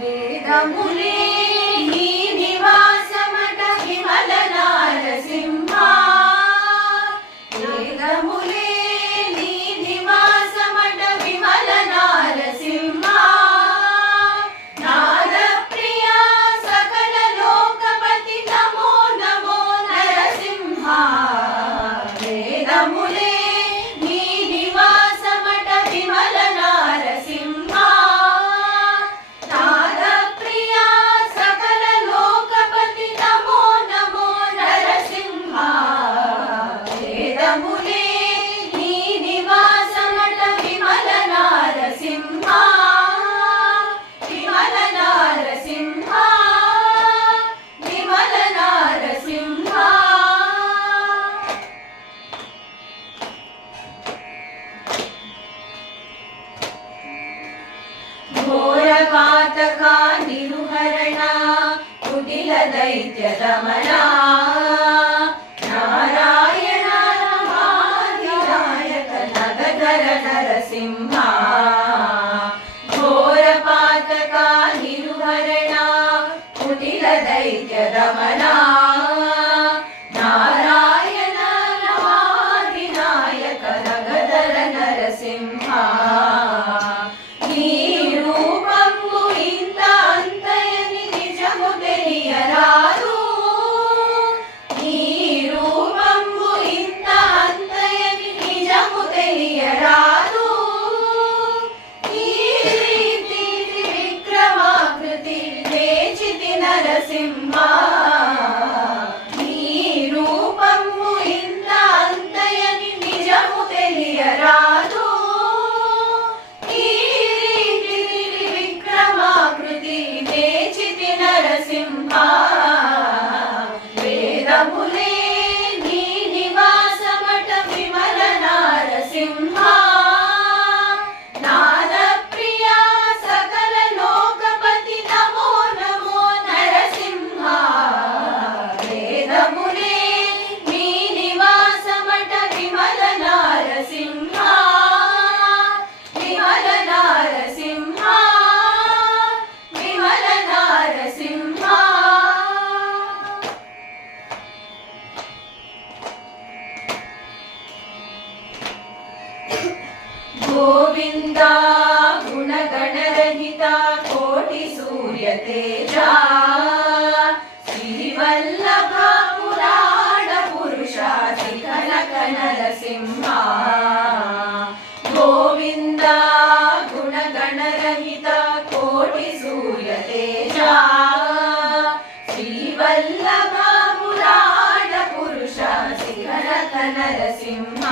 వేదములే నీ నివాసమట విమల నారసింహ వేదములే నీ నివాసమట విమల నారసింహ నాద ప్రియ సకల లోకపతి నమో నమో నరసింహ వేదములే నీ నివాసమట విమల నారసింహ నాద ప్రియ సకల లోకపతి నమో నమో నరసింహ వేదములే నీ నివాసమట విమల నారసింహ విమల నారసింహ విమల నారసింహ ఘోరపాతకా నిరుహరణ కుటిల దైత్య దమన నారాయణ నమాధినాయక నగధర నరసింహ ఘోరపాతకా నిరుహరణ కుటిల దైత్య దమన నారాయణ నమాధినాయక నగధర నరసింహ నీ రూపము ఇంత అంతయని నిజము తెలియరాదు నీ రూపము ఇంత అంతయని నిజము తెలియరాదు ఈ రీతి విక్రమాకృతి లేచితి నరసింహ నీ రూపము ఇంత అంతయని నిజము తెలియరాదు విక్రమాకృతి లేచితి నరసింహ వేదములే నీ నివాసమట విమల నారసింహ నాద ప్రియ సకల లోకపతి నమో నమో నరసింహ వేదములే నీ నివాసమట విమల నారసింహ విమల నారసింహ విమల నారసింహ గోవింద గుణగణరహిత కోటి సూర్య తేజ శ్రీవల్లభ పురాణ పురుష కనక నరసింహ గోవింద గుణగణరహిత కోటి సూర్య తేజ శ్రీవల్లభ పురాణ పురుష కనక నరసింహ